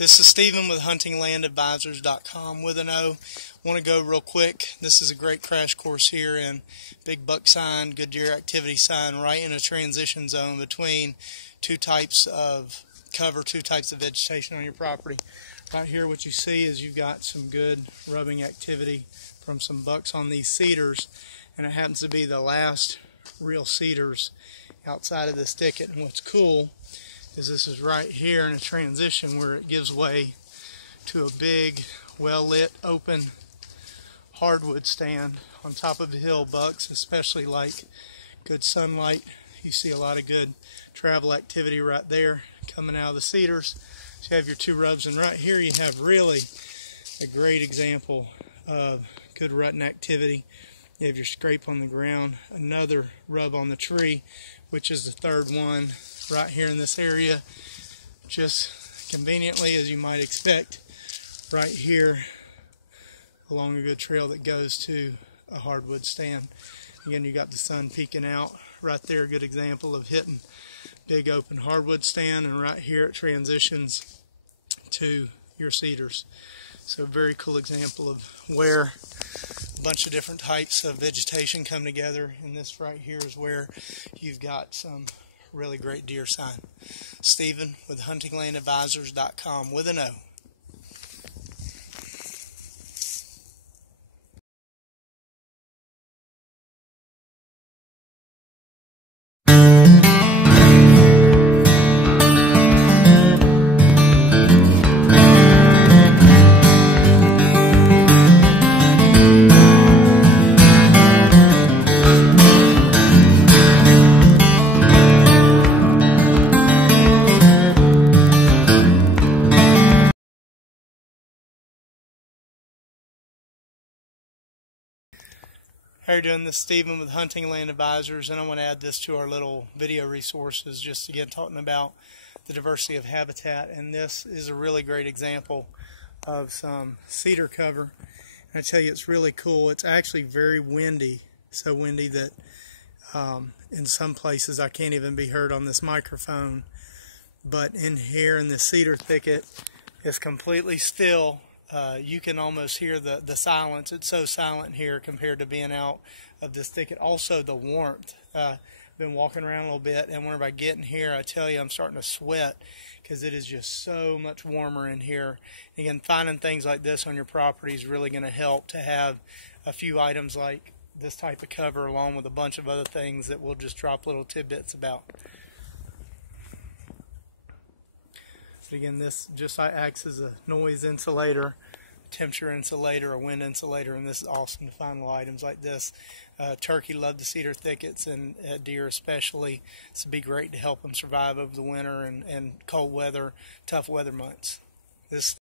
This is Stephen with huntinglandadvisors.com with an O. Want to go real quick. This is a great crash course here in big buck sign, good deer activity sign, right in a transition zone between two types of cover, two types of vegetation on your property. Right here what you see is you've got some good rubbing activity from some bucks on these cedars, and it happens to be the last real cedars outside of this thicket. And what's cool is this is right here in a transition where it gives way to a big, well-lit, open hardwood stand on top of the hill. Bucks especially like good sunlight. You see a lot of good travel activity right there coming out of the cedars. So you have your two rubs, and right here you have really a great example of good rutting activity. You have your scrape on the ground, another rub on the tree, which is the third one right here in this area, just conveniently, as you might expect, right here along a good trail that goes to a hardwood stand. Again, you got the sun peeking out right there, a good example of hitting big open hardwood stand, and right here it transitions to your cedars. So a very cool example of where a bunch of different types of vegetation come together, and this right here is where you've got some really great deer sign. Stephen with huntinglandadvisors.com with an O. How are you doing? This is Stephen with Hunting Land Advisors, and I want to add this to our little video resources, just again talking about the diversity of habitat. And this is a really great example of some cedar cover. And I tell you, it's really cool. It's actually very windy, so windy that in some places I can't even be heard on this microphone. But in here in the cedar thicket, it's completely still. You can almost hear the silence. It's so silent here compared to being out of this thicket. Also the warmth. Been walking around a little bit, and whenever I get in here, I tell you I'm starting to sweat because it is just so much warmer in here. Again, finding things like this on your property is really going to help to have a few items like this type of cover along with a bunch of other things that we'll just drop little tidbits about. Again, this just acts as a noise insulator, temperature insulator, a wind insulator, and this is awesome to find little items like this. Turkey love the cedar thickets, and deer especially. This would be great to help them survive over the winter and cold weather, tough weather months. This